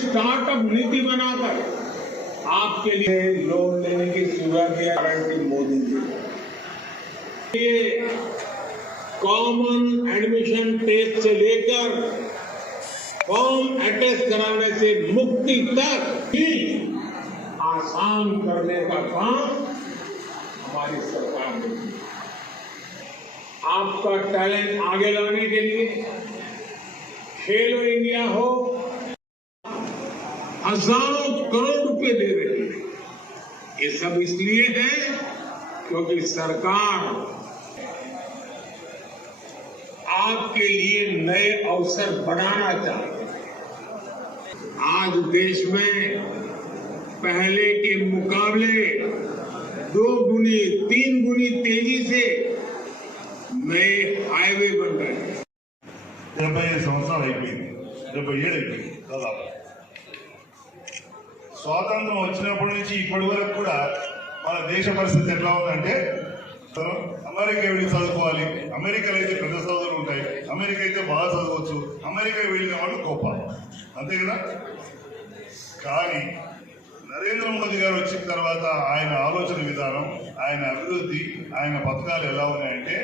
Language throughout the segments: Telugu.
स्टार्टअप नीति बनाकर आपके लिए लोन लेने की सुविधा दी गारंटी मोदी जी। ये कॉमन एडमिशन टेस्ट से लेकर फॉर्म अटेस्ट कराने से मुक्ति तक ही आसान करने का काम हमारी सरकार ने किया। आपका टैलेंट आगे लाने के लिए खेलो इंडिया हो, हजारों करोड़ रुपए दे रही है। ये सब इसलिए है क्योंकि सरकार आपके लिए नए अवसर बनाना चाहती है। आज देश में पहले के मुकाबले 2 गुनी 3 गुनी तेजी से नए हाईवे बन रहे हैं। 75 సంవత్సరాలు అయిపోయింది, 77 అయిపోయింది దాదాపు. స్వాతంత్రం వచ్చినప్పటి నుంచి ఇప్పటి వరకు కూడా మన దేశ పరిస్థితి ఎట్లా ఉందంటే, అమెరికా వెళ్ళి చదువుకోవాలి, అమెరికాలో అయితే పెద్ద చదువులు ఉంటాయి, అమెరికా అయితే బాగా చదవచ్చు, అమెరికా వెళ్ళిన వాళ్ళు గొప్ప, అంతే కదా. కానీ నరేంద్ర మోదీ గారు వచ్చిన తర్వాత ఆయన ఆలోచన విధానం, ఆయన అభివృద్ధి, ఆయన పథకాలు ఎలా ఉన్నాయంటే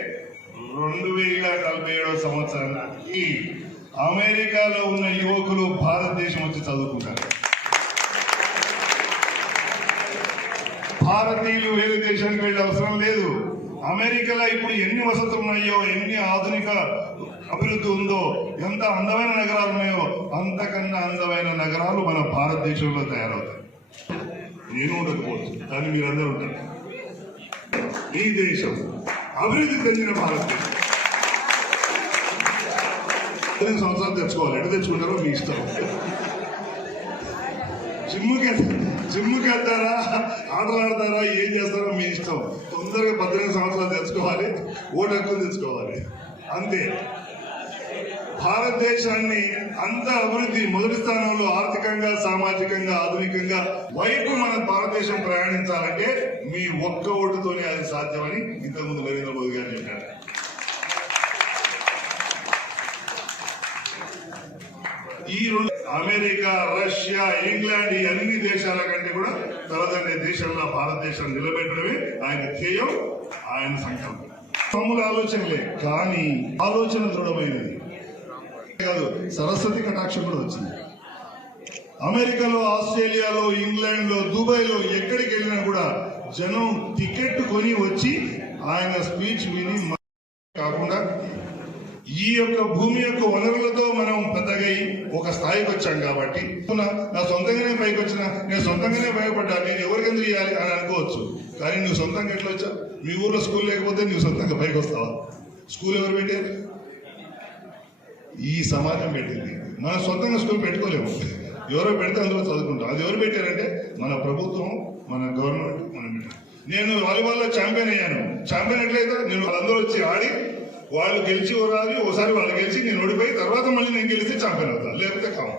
2047 సంవత్సరానికి అమెరికాలో ఉన్న యువకులు భారతదేశం వచ్చి చదువుకుంటారు. భారతీయులు వేరే దేశానికి వెళ్ళే అవసరం లేదు. అమెరికాలో ఇప్పుడు ఎన్ని వసతులు ఉన్నాయో, ఎన్ని ఆధునిక అభివృద్ధి ఉందో, ఎంత అందమైన నగరాలు ఉన్నాయో, అంతకన్నా అందమైన నగరాలు మన భారతదేశంలో తయారవుతాయి. నేను ఉండకపోవచ్చు, కానీ మీరందరూ ఉంటారు. ఈ దేశం అభివృద్ధి చెందిన భారతదేశం. 15 సంవత్సరాలు తెచ్చుకోవాలి, ఎటు తెచ్చుకుంటారో మీ ఇష్టం. జిమ్కి వెళ్తారా, ఆటలు ఆడతారా, ఏం చేస్తారో మీ ఇష్టం. తొందరగా 18 సంవత్సరాలు తెచ్చుకోవాలి, ఓటు హక్కులు తెచ్చుకోవాలి, అంతే. భారతదేశాన్ని అంత అభివృద్ధి మొదటి స్థానంలో ఆర్థికంగా, సామాజికంగా, ఆధునికంగా వైపు మన భారతదేశం ప్రయాణించాలంటే మీ ఒక్క ఓటుతోనే అది సాధ్యమని ఇంతకుముందు నరేంద్ర మోదీ గారు చెప్పారు. ఈ అమెరికా, రష్యా, ఇంగ్లాండ్ ఈ అన్ని దేశాల కంటే కూడా తలదన్నే దేశంలో భారతదేశాన్ని నిలబెట్టడమే ఆయన ధ్యేయం, ఆయన సంకల్పం. మామూలు ఆలోచనలే, కానీ ఆలోచన దృఢమైనది కాదు. సరస్వతి కటాక్షం కూడా వచ్చింది. అమెరికాలో, ఆస్ట్రేలియాలో, ఇంగ్లాండ్ లో, దుబాయ్ లో ఎక్కడికి వెళ్ళినా కూడా జనం టికెట్ కొని వచ్చి ఆయన స్పీచ్ విని కాకుండా ఈ యొక్క భూమి యొక్క వనరులతో మనం పెద్దగా ఒక స్థాయికి వచ్చాం కాబట్టి నా సొంతంగానే పైకి వచ్చినా, నేను సొంతంగానే భయపడ్డా, నేను ఎవరికి ఎందుకు ఇవ్వాలి అని అనుకోవచ్చు. కానీ నువ్వు సొంతంగా ఎట్లా వచ్చావు? మీ ఊర్లో స్కూల్ లేకపోతే నువ్వు సొంతంగా పైకి వస్తావా? స్కూల్ ఎవరు పెట్టారు? ఈ సమాజం పెట్టింది. మనం సొంతంగా స్కూల్ పెట్టుకోలేము, ఎవరో పెడితే అందులో చదువుకుంటాం. అది ఎవరు పెట్టారంటే మన ప్రభుత్వం, మన గవర్నమెంట్, మనం పెట్టారు. నేను వాలీబాల్లో ఛాంపియన్ అయ్యాను. ఛాంపియన్ ఎట్లయితే నేను వాళ్ళందరూ వచ్చి ఆడి వాళ్ళు గెలిచి రాదు, ఒకసారి వాళ్ళు గెలిచి నేను ఓడిపోయి తర్వాత మళ్ళీ నేను గెలిస్తే ఛాంపియన్ అవుతాను, లేకపోతే కావు.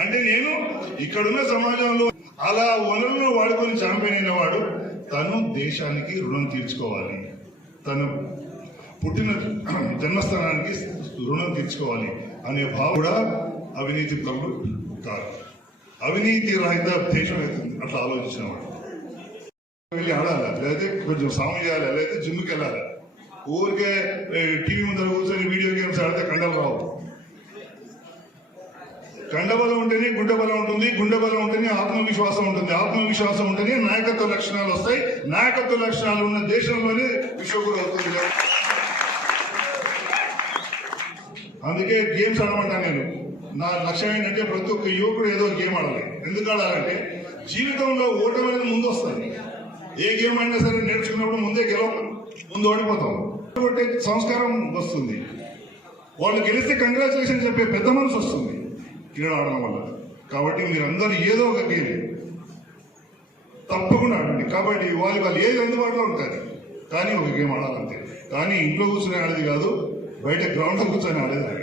అంటే నేను ఇక్కడున్న సమాజంలో అలా వనరులను వాడుకొని ఛాంపియన్ అయిన వాడు తను దేశానికి రుణం తీర్చుకోవాలి, తను పుట్టిన జన్మస్థానానికి రుణం తీర్చుకోవాలి అనే భావం కూడా అవినీతి పనులు కాదు. అవినీతి రహిత దేశం అవుతుంది అట్లా ఆలోచించిన వాడు. వెళ్ళి ఆడాలా, లేకపోతే కొంచెం సాము చేయాలి, లేకపోతే జిమ్కి వెళ్ళాలి. ఊరికే టీవీ ముందర కూర్చొని వీడియో గేమ్స్ ఆడితే కండలు రావు. కండబలం ఉంటేనే గుండె బలం ఉంటుంది, గుండె బలం ఉంటేనే ఆత్మవిశ్వాసం ఉంటుంది, ఆత్మవిశ్వాసం ఉంటేనే నాయకత్వ లక్షణాలు వస్తాయి. నాయకత్వ లక్షణాలు ఉన్న దేశంలోనే విశ్వగురు అవుతుంది. అందుకే గేమ్స్ ఆడమంటాను నేను. నా లక్ష్యం ఏంటంటే ప్రతి ఒక్క యువకుడు ఏదో గేమ్ ఆడాలి. ఎందుకు ఆడాలంటే జీవితంలో ఓటమి అనేది ముందు వస్తుంది. ఏ గేమ్ అయినా సరే నేర్చుకున్నప్పుడు ముందే ముందు ఓడిపోతాం, కాబట్టి సంస్కారం వస్తుంది. వాళ్ళు గెలిస్తే కంగ్రాచులేషన్ చెప్పే పెద్ద మనసు వస్తుంది క్రీడ ఆడడం వల్ల. కాబట్టి మీరందరూ ఏదో ఒక గేమ్ తప్పకుండా ఆడండి. కబడ్డీ, వాలీబాల్ ఏది అందుబాటులో ఉంటుంది, కానీ ఒక గేమ్ ఆడాలంతే. కానీ ఇంట్లో కూర్చొని ఆడేది కాదు, బయట గ్రౌండ్లో కూర్చొని ఆడేది.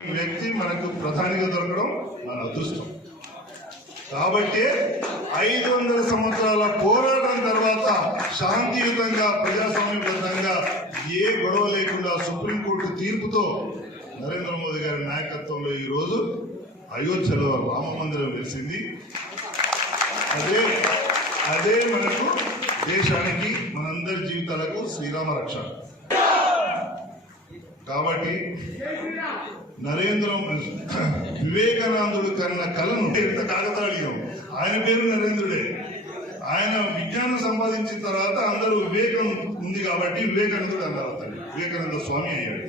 వ్యక్తి మనకు ప్రధానిగా దొరకడం మన అదృష్టం. కాబట్టి 500 సంవత్సరాల పోరాటం తర్వాత శాంతియుతంగా, ప్రజాస్వామ్యబద్ధంగా, ఏ గొడవ లేకుండా సుప్రీంకోర్టు తీర్పుతో నరేంద్ర మోదీ గారి నాయకత్వంలో ఈ రోజు అయోధ్యలో రామ మందిరం వెలిసింది. అదే మనకు దేశానికి మనందరి జీవితాలకు శ్రీరామ రక్ష. కాబట్టి వివేకానందుడు కన్నా కళను ఎంత కాకతాళీయం. ఆయన పేరు నరేంద్రుడే. ఆయన విజ్ఞానం సంపాదించిన తర్వాత అందరూ వివేకం ఉంది కాబట్టి వివేకానందుడు అన్నారు. అతను వివేకానంద స్వామి అయ్యాడు.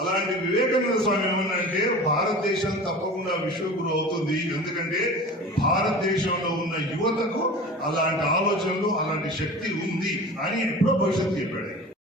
అలాంటి వివేకానంద స్వామి ఏమన్నంటే భారతదేశం తప్పకుండా విశ్వగురు అవుతుంది. ఎందుకంటే భారతదేశంలో ఉన్న యువతకు అలాంటి ఆలోచనలు అలాంటి శక్తి ఉంది అని ఎప్పుడో భవిష్యత్తు చెప్పాడు.